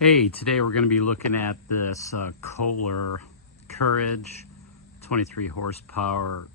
Hey, today we're going to be looking at this Kohler Courage 23 horsepower.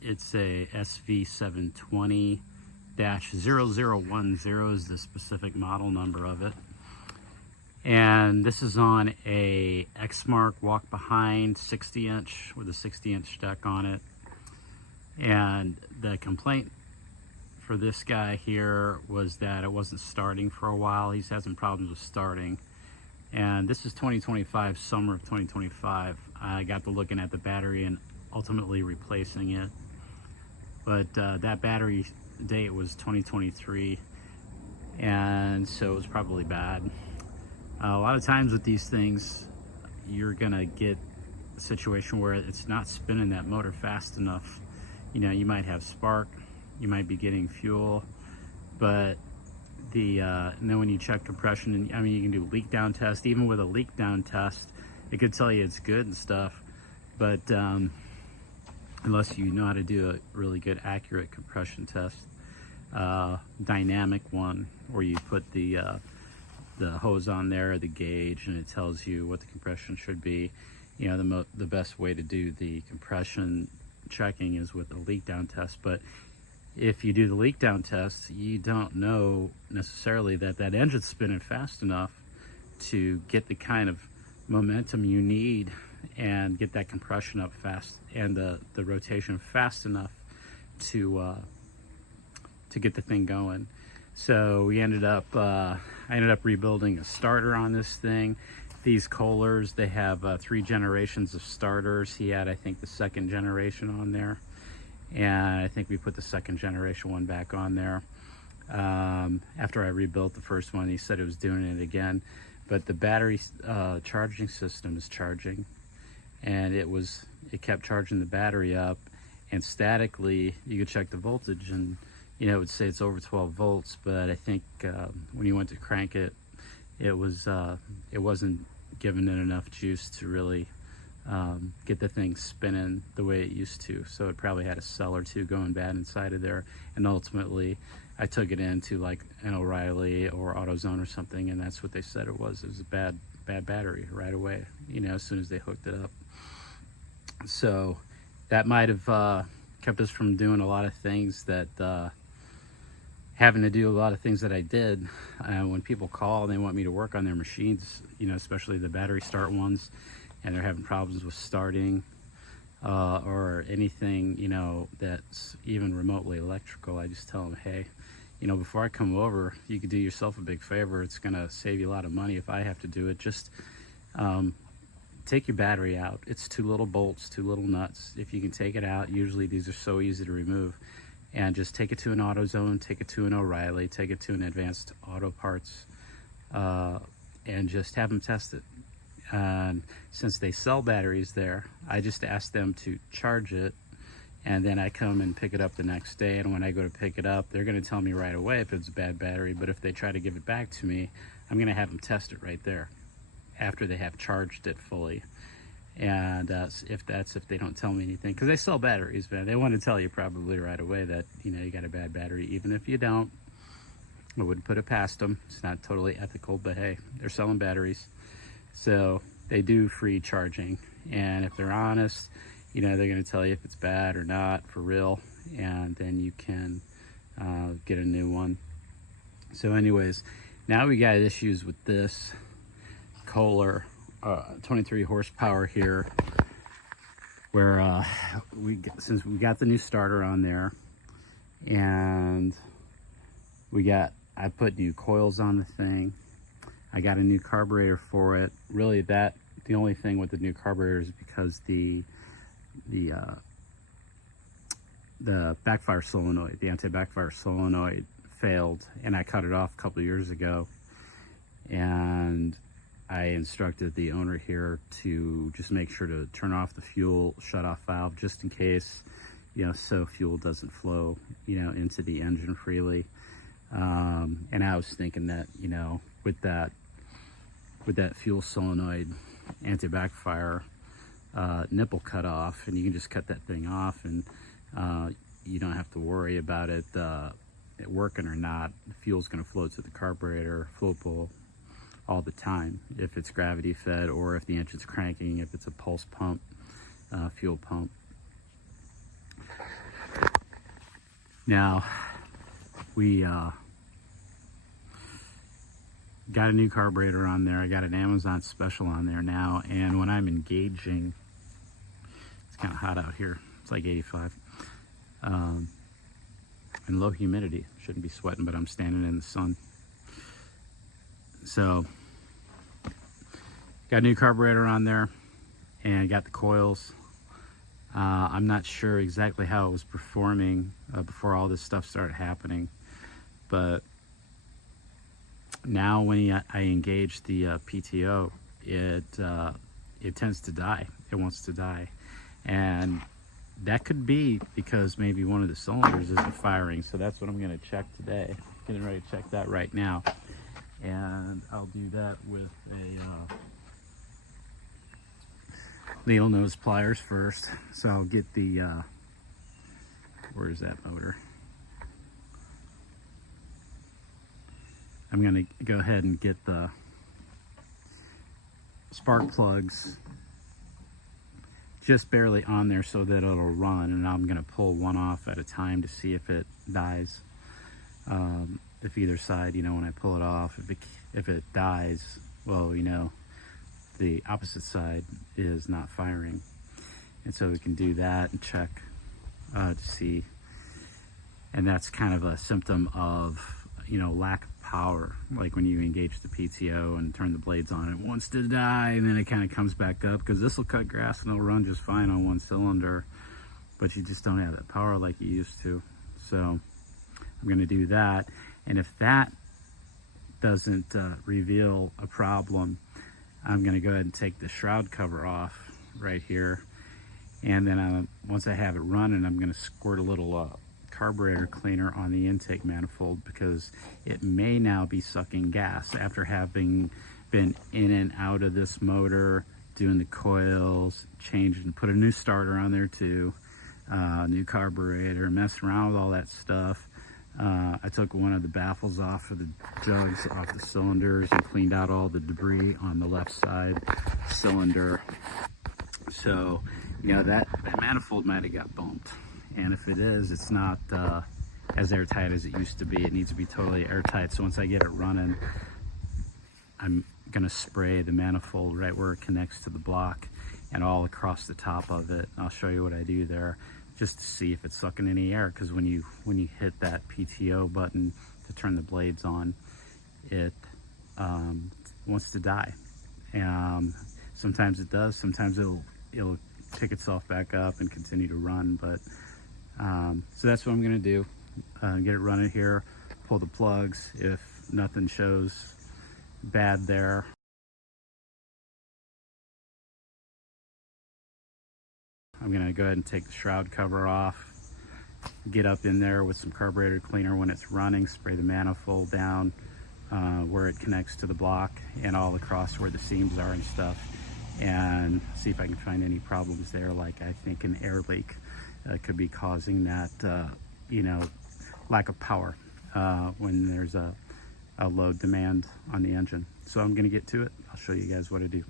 It's a SV720-0010 is the specific model number of it. And this is on a Exmark walk behind 60-inch with a 60-inch deck on it. And the complaint for this guy here was that it wasn't starting for a while. He's had some problems with starting. And this is 2025, summer of 2025. I got to looking at the battery and ultimately replacing it. But that battery date was 2023, and so it was probably bad. A lot of times with these things, you're gonna get a situation where it's not spinning that motor fast enough. You know, you might have spark, you might be getting fuel, but and then when you check compression, and I mean, you can do leak down test. Even with a leak down test, it could tell you it's good and stuff, but unless you know how to do a really good accurate compression test, dynamic one where you put the hose on there, the gauge, and it tells you what the compression should be. You know, the best way to do the compression checking is with a leak down test. But if you do the leak down test, you don't know necessarily that that engine's spinning fast enough to get the kind of momentum you need and get that compression up fast and the rotation fast enough to get the thing going. So we ended up, I ended up rebuilding a starter on this thing. These Kohlers, they have 3 generations of starters. He had, I think, the 2nd generation on there. And I think we put the 2nd generation one back on there. After I rebuilt the first one, he said it was doing it again. But the battery charging system is charging, and it kept charging the battery up, and statically you could check the voltage, and you know, it would say it's over 12 volts, but I think when you went to crank it, it wasn't giving it enough juice to really get the thing spinning the way it used to. So it probably had a cell or two going bad inside of there, and ultimately I took it into like an O'Reilly or AutoZone or something, and that's what they said it was. It was a bad battery right away, you know, as soon as they hooked it up. So that might have kept us from doing a lot of things that having to do a lot of things that I did. When people call and they want me to work on their machines, you know, especially the battery start ones, and they're having problems with starting or anything, you know, that's even remotely electrical, I just tell them, hey, you know, before I come over, you could do yourself a big favor. It's gonna save you a lot of money if I have to do it. Just take your battery out. It's 2 little bolts, 2 little nuts. If you can take it out, usually these are so easy to remove. And just take it to an AutoZone, take it to an O'Reilly, take it to an Advanced Auto Parts, and just have them test it. And since they sell batteries there, I just ask them to charge it, and then I come and pick it up the next day. And when I go to pick it up, they're going to tell me right away if it's a bad battery. But if they try to give it back to me, I'm going to have them test it right there after they have charged it fully. And if they don't tell me anything, because they sell batteries, man, they want to tell you probably right away that, you know, you got a bad battery. Even if you don't, I wouldn't put it past them. It's not totally ethical, but hey, they're selling batteries, so they do free charging. And if they're honest, you know, they're going to tell you if it's bad or not for real, and then you can get a new one. So anyways, now we got issues with this Kohler 23 horsepower here, where since we got the new starter on there, and I put new coils on the thing, I got a new carburetor for it. Really, the only thing with the new carburetor is because the backfire solenoid, the anti-backfire solenoid failed, and I cut it off a couple of years ago. And I instructed the owner here to just make sure to turn off the fuel shut-off valve just in case, you know, so fuel doesn't flow, you know, into the engine freely. And I was thinking that, you know, with that fuel solenoid anti-backfire nipple cut off, and you can just cut that thing off, and you don't have to worry about it working or not. The fuel's going to flow to the carburetor, flow pool, all the time, if it's gravity fed or if the engine's cranking, if it's a pulse pump, fuel pump. Now, we got a new carburetor on there. I got an Amazon special on there now, and when I'm engaging, it's kind of hot out here. It's like 85. And low humidity. Shouldn't be sweating, but I'm standing in the sun. So, got a new carburetor on there, and got the coils. I'm not sure exactly how it was performing before all this stuff started happening, but now when I engage the PTO, it tends to die. It wants to die, and that could be because maybe one of the cylinders isn't firing. So that's what I'm going to check today. Getting ready to check that right now, and I'll do that with a needle nose pliers first. So I'll get the where's that motor? I'm going to go ahead and get the spark plugs just barely on there so that it'll run, and I'm going to pull one off at a time to see if it dies. If either side, you know, when I pull it off, if it dies, well, you know, the opposite side is not firing, and so we can do that and check to see. And that's kind of a symptom of, you know, lack of power. Like when you engage the PTO and turn the blades on, it wants to die, and then it kind of comes back up, because this will cut grass and it'll run just fine on one cylinder, but you just don't have that power like you used to. So I'm going to do that, and if that doesn't reveal a problem, I'm going to go ahead and take the shroud cover off right here, and then once I have it running, I'm going to squirt a little carburetor cleaner on the intake manifold, because it may now be sucking gas after having been in and out of this motor, doing the coils, changing, put a new starter on there too, new carburetor, messing around with all that stuff. I took one of the baffles off of the jugs off the cylinders and cleaned out all the debris on the left side cylinder. So, you know, that manifold might have got bumped. And if it is, it's not as airtight as it used to be. It needs to be totally airtight. So once I get it running, I'm gonna spray the manifold right where it connects to the block and all across the top of it. I'll show you what I do there, just to see if it's sucking any air, because when you hit that PTO button to turn the blades on, it wants to die. Sometimes it does. Sometimes it'll pick itself back up and continue to run. But so that's what I'm going to do. Get it running here. Pull the plugs. If nothing shows bad there, I'm going to go ahead and take the shroud cover off, get up in there with some carburetor cleaner when it's running, spray the manifold down where it connects to the block and all across where the seams are and stuff, and see if I can find any problems there, like I think an air leak could be causing that, you know, lack of power when there's a load demand on the engine. So I'm going to get to it. I'll show you guys what I do.